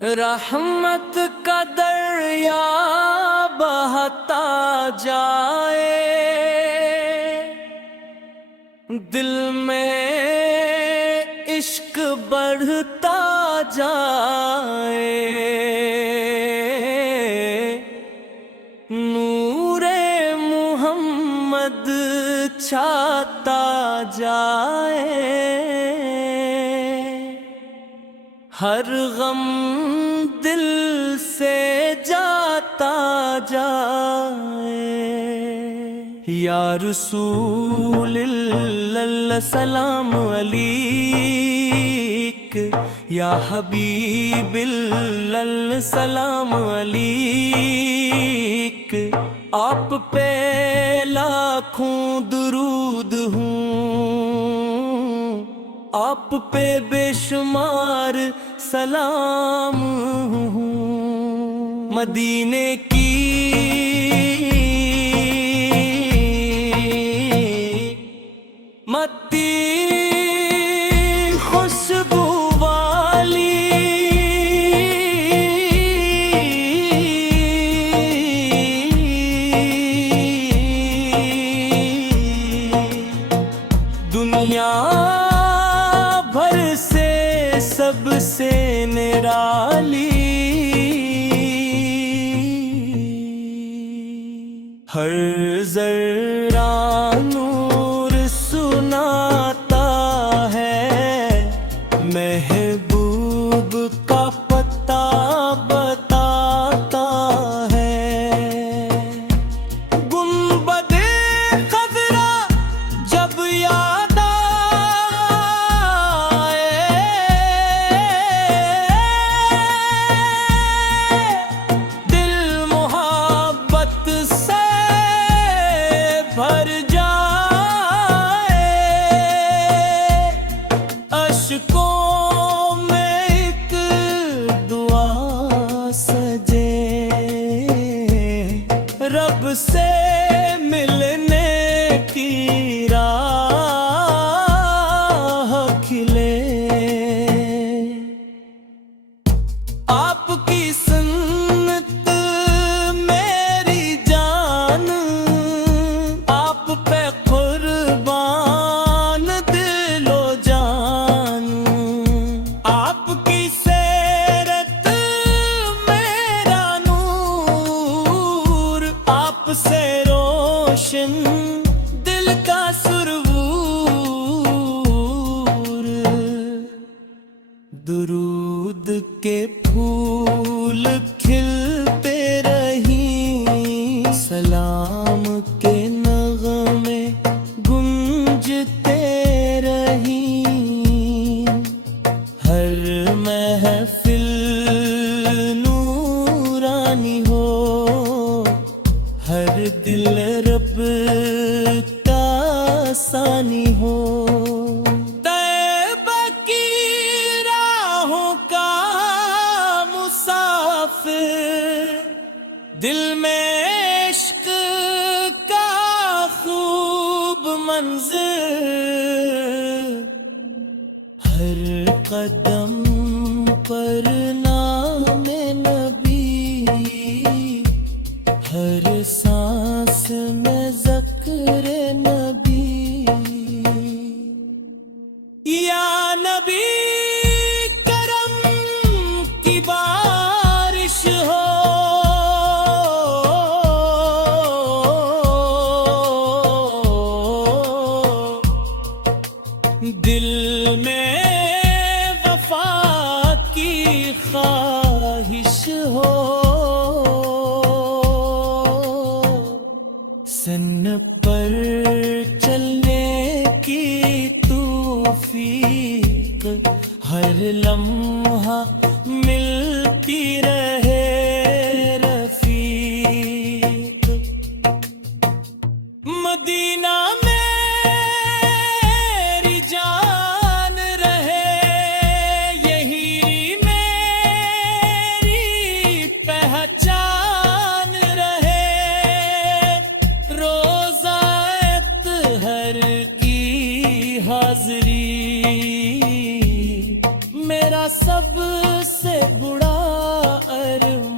رحمت کا دریا بہتا جائے، دل میں عشق بڑھتا جائے، نور محمد چھاتا جائے، ہر غم دل سے جاتا جائے۔ یا رسول اللہ سلام علیک، یا حبیب اللہ سلام علیک، آپ پہ لاکھوں درود ہوں، آپ پہ بے شمار سلام ہوں۔ مدینے کی متی خوشبو والی دنیا بھر سے سب سے نرالی، ہر ذرہ نور سناتا ہے، محبوب کا پتہ بتاتا ہے۔ گنبد خضرا جب یاد آئے، دل محبت سے بھر جائے، اشکوں میں ایک دعا سجے، رب سے ملنے کی راہ کھلے۔ آپ کی سنت میری جان، آپ پہ قربان دل و جان، آپ کی سیرت میرا نور، آپ سے روشن دل کا سرور۔ درود کے پھول کھلتے رہیں، سلام کے نغمے گونجتے رہیں، ہر محفل نورانی ہو، ہر دل رب کا ثانی ہو۔ طیبہ کی راہوں کا مسافر، دل میں عشق کا خوب منظر، ہر قدم پر نام نبی، ہر سانس میں ذکر نبی۔ یا نبی کرم کی بارش ہو، دل میں وفا کی خواہش ہو، سن پر چلنے کی توفیق، ہر لمحہ ملتی رہے رفیق۔ مدینہ میری جان رہے، یہی میری پہچان رہے، روزہ اطہر کی حاضری میرا سب سے بڑا پر